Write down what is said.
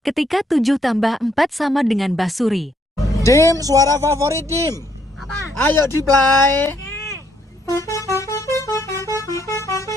Ketika 7 tambah 4 sama dengan Basuri. Dim, suara favorit Dim. Apa? Ayo di play. Oke.